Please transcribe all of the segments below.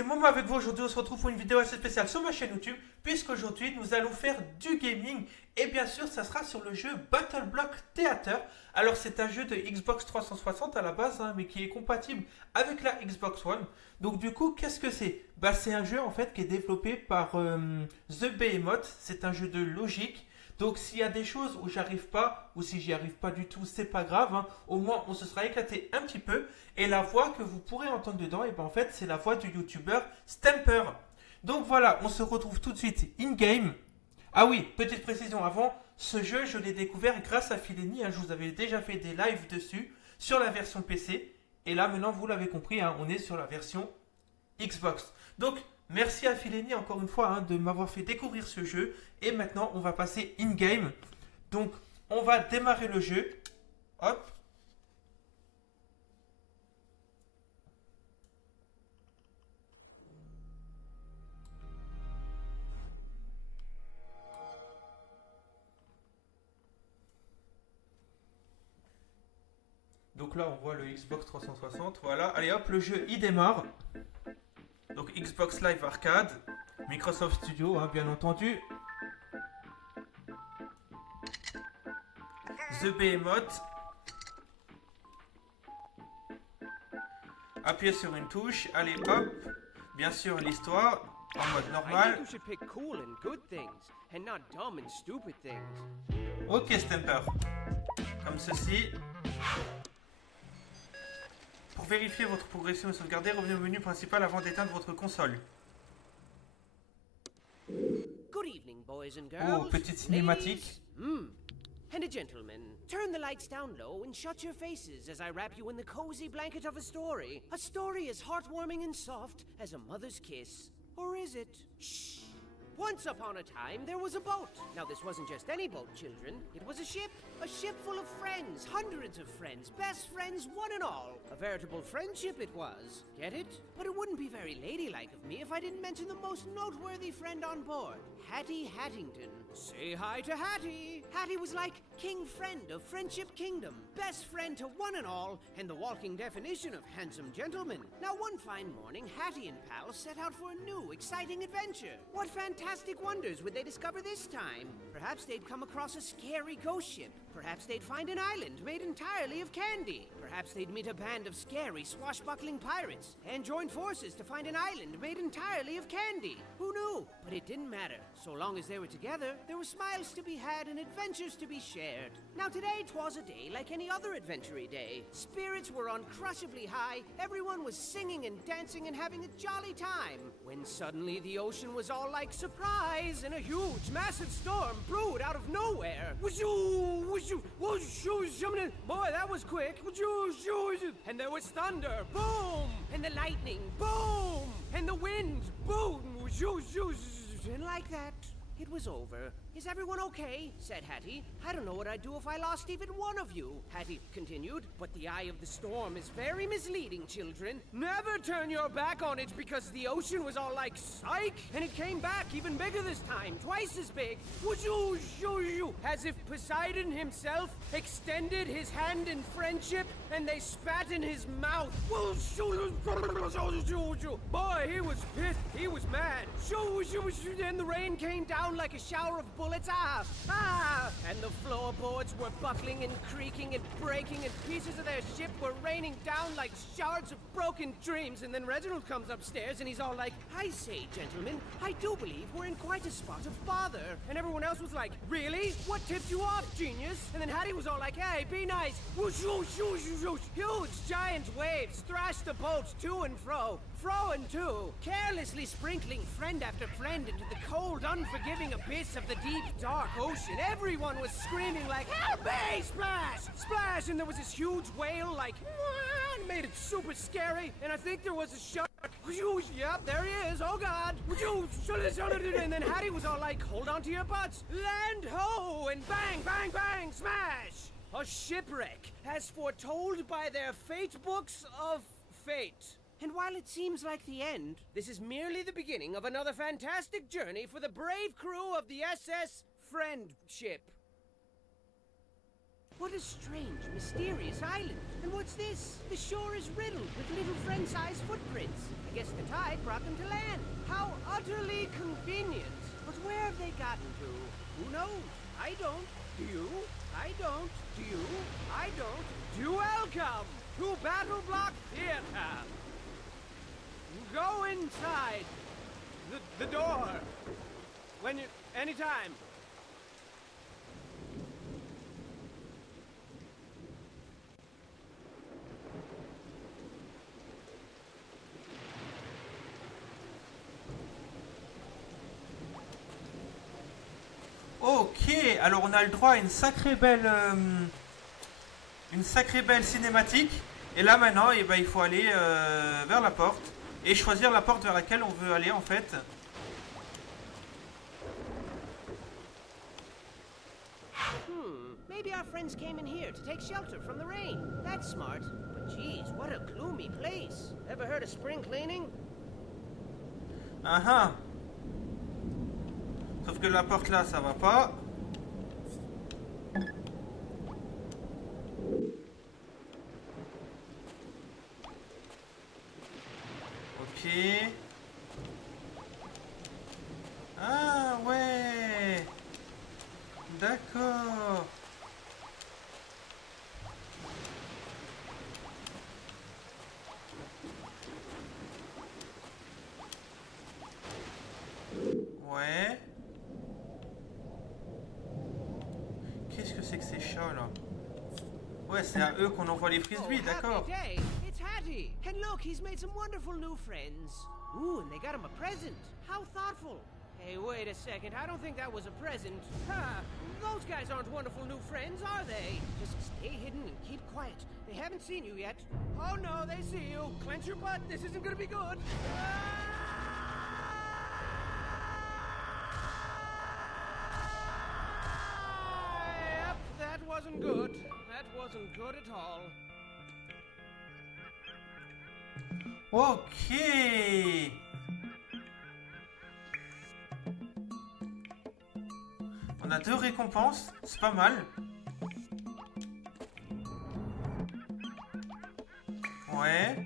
c'est Momo avec vous. Aujourd'hui, on se retrouve pour une vidéo assez spéciale sur ma chaîne YouTube, puisqu'aujourd'hui, nous allons faire du gaming. Et bien sûr, ça sera sur le jeu Battle Block Theater. Alors, c'est un jeu de Xbox 360 à la base, hein, mais qui est compatible avec la Xbox One. Donc, du coup, qu'est-ce que c'est? Bah, c'est un jeu en fait qui est développé par The Behemoth. C'est un jeu de logique. Donc s'il y a des choses où j'arrive pas, ou si j'y arrive pas du tout, c'est pas grave, hein. Au moins on se sera éclaté un petit peu. Et la voix que vous pourrez entendre dedans, et ben en fait c'est la voix du youtubeur Stamper. Donc voilà, on se retrouve tout de suite in-game. Ah oui, petite précision avant, ce jeu je l'ai découvert grâce à Fileni, hein. Je vous avais déjà fait des lives dessus, sur la version PC. Et là maintenant vous l'avez compris, hein, on est sur la version Xbox. Donc merci à Fileni encore une fois, hein, de m'avoir fait découvrir ce jeu. Et maintenant, on va passer in-game. Donc, on va démarrer le jeu. Hop. Donc là, on voit le Xbox 360. Voilà. Allez hop, le jeu, il démarre. Donc, Xbox Live Arcade. Microsoft Studio, hein, bien entendu. The Behemoth. Appuyez sur une touche. Allez hop. Bien sûr, l'histoire. En mode normal. Ok, Stamper. Comme ceci. Pour vérifier votre progression et sauvegarder, revenez au menu principal avant d'éteindre votre console. Good evening, boys and girls. Oh, petite cinématique. And a gentleman, turn the lights down low and shut your faces as I wrap you in the cozy blanket of a story. A story as heartwarming and soft as a mother's kiss. Or is it? Shh. Once upon a time, there was a boat. Now, this wasn't just any boat, children. It was a ship full of friends, hundreds of friends, best friends, one and all. A veritable friendship it was. Get it? But it wouldn't be very ladylike of me if I didn't mention the most noteworthy friend on board, Hattie Hattington. Say hi to Hattie. Hattie was like king friend of Friendship Kingdom, best friend to one and all, and the walking definition of handsome gentleman. Now, one fine morning, Hattie and pals set out for a new, exciting adventure. What fantastic wonders would they discover this time? Perhaps they'd come across a scary ghost ship. Perhaps they'd find an island made entirely of candy. Perhaps they'd meet a band of scary, swashbuckling pirates and join forces to find an island made entirely of candy. Who knew? But it didn't matter. So long as they were together, there were smiles to be had and adventures to be shared. Now today 'twas a day like any other adventure-y day. Spirits were uncrushably high, everyone was singing and dancing and having a jolly time. When suddenly the ocean was all like surprise, and a huge, massive storm brewed out of nowhere. Boy, that was quick. And there was thunder, boom! And the lightning, boom! And the wind, boom! And like that, it was over. Is everyone okay? Said Hattie. I don't know what I'd do if I lost even one of you. Hattie continued, but the eye of the storm is very misleading, children. Never turn your back on it because the ocean was all like, psych! And it came back even bigger this time, twice as big. As if Poseidon himself extended his hand in friendship and they spat in his mouth. Boy, he was pissed. He was mad. And the rain came down like a shower of bullets. And the floorboards were buckling and creaking and breaking, and pieces of their ship were raining down like shards of broken dreams. And then Reginald comes upstairs and he's all like, I say, gentlemen, I do believe we're in quite a spot of bother. And everyone else was like, really? What tipped you off, genius? And then Hattie was all like, hey, be nice. Huge giant waves thrashed the boat to and fro and to, carelessly sprinkling friend after friend into the cold, unforgiving abyss of the deep, dark ocean. Everyone was screaming like, help me! Splash! Splash! And there was this huge whale like, and made it super scary. And I think there was a shark. Yep, there he is. Oh, God. And then Hattie was all like, hold on to your butts. Land ho! And bang, bang, bang, smash! A shipwreck, as foretold by their fate books of fate. And while it seems like the end, this is merely the beginning of another fantastic journey for the brave crew of the SS Friendship. What a strange, mysterious island. And what's this? The shore is riddled with little friend-sized footprints. I guess the tide brought them to land. How utterly convenient. But where have they gotten to? Who knows? I don't. Do you? I don't. Do you? I don't. Do welcome to Battle Block Theater. Go inside the door. When you... anytime. Ok, alors on a le droit à une sacrée belle cinématique. Et là maintenant, eh ben, il faut aller vers la porte et choisir la porte vers laquelle on veut aller en fait. Maybe our friends came in here to take shelter from the rain. That's smart. But geez, what a gloomy place. Ever heard of spring cleaning? Ah. Sauf que la porte là, ça va pas. Ok. Ah ouais. D'accord. Ouais. Qu'est-ce que c'est que ces chats là? Ouais, c'est à eux qu'on envoie les frisbees, d'accord. It's Hattie. And look, he's made some wonderful new friends. Ooh, and they got him a present. How thoughtful. Hey, wait a second. I don't think that was a present. Huh. Those guys aren't wonderful new friends, are they? Just stay hidden and keep quiet. They haven't seen you yet. Oh no, they see you. Clench your butt. This isn't gonna be good. Yep, that wasn't good. That wasn't good at all. Ok. On a 2 récompenses, c'est pas mal. Ouais.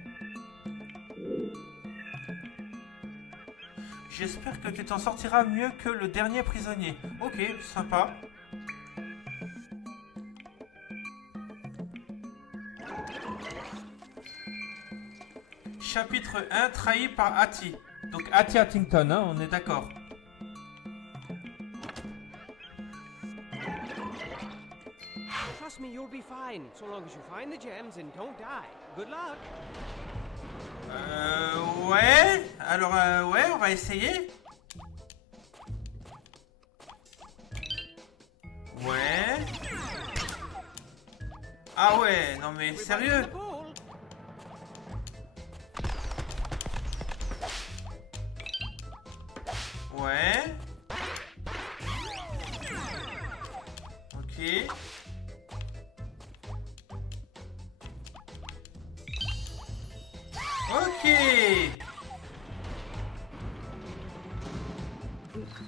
J'espère que tu t'en sortiras mieux que le dernier prisonnier. Ok, sympa. Chapitre 1, trahi par Hattie. Donc Hattie Hattington, hein, on est d'accord. Trust me, you'll be fine, so long as you find the gems and don't die. Good luck. Ouais. Alors, ouais, on va essayer. Ouais. Ah ouais, non mais sérieux. Ouais. Ok. Ok.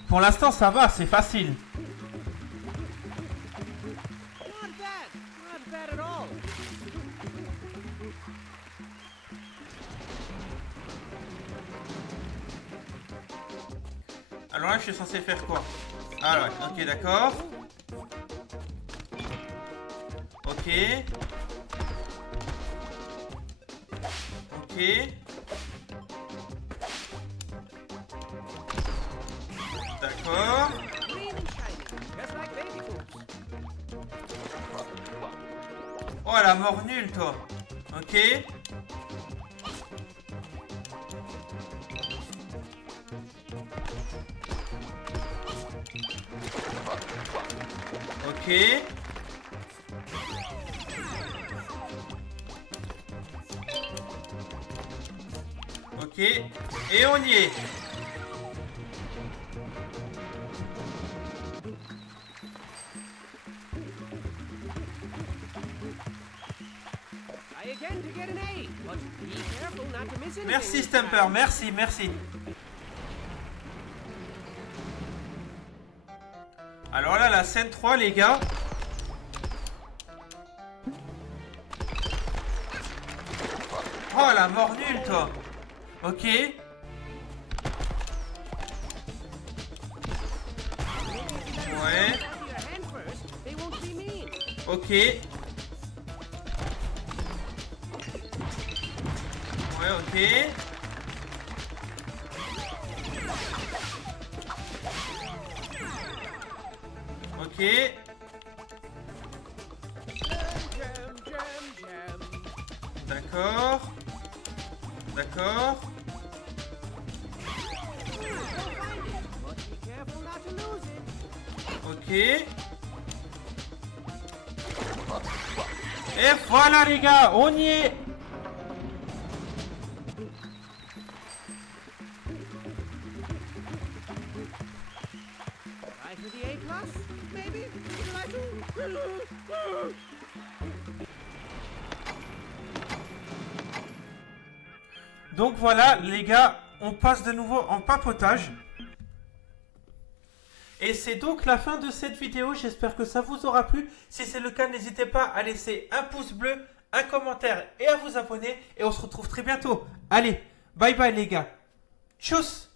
Pour l'instant, ça va, c'est facile. Not bad. Not bad at all. Alors là, je suis censé faire quoi? Ah ouais, ok, d'accord. Ok. Ok. D'accord. Oh, la mort nulle, toi. Ok. Ok. Ok. Et on y est. Merci Stumper, merci, merci. Alors là, la scène 3, les gars. Oh la mort nulle toi. Ok. Ouais. Ok. Ouais, ok. Ok. D'accord. D'accord. Ok. Et voilà les gars, on y est. Try for the A+, maybe? Donc voilà les gars, on passe de nouveau en papotage. Et c'est donc la fin de cette vidéo, j'espère que ça vous aura plu. Si c'est le cas, n'hésitez pas à laisser un pouce bleu, un commentaire et à vous abonner. Et on se retrouve très bientôt. Allez, bye bye les gars. Tchuss.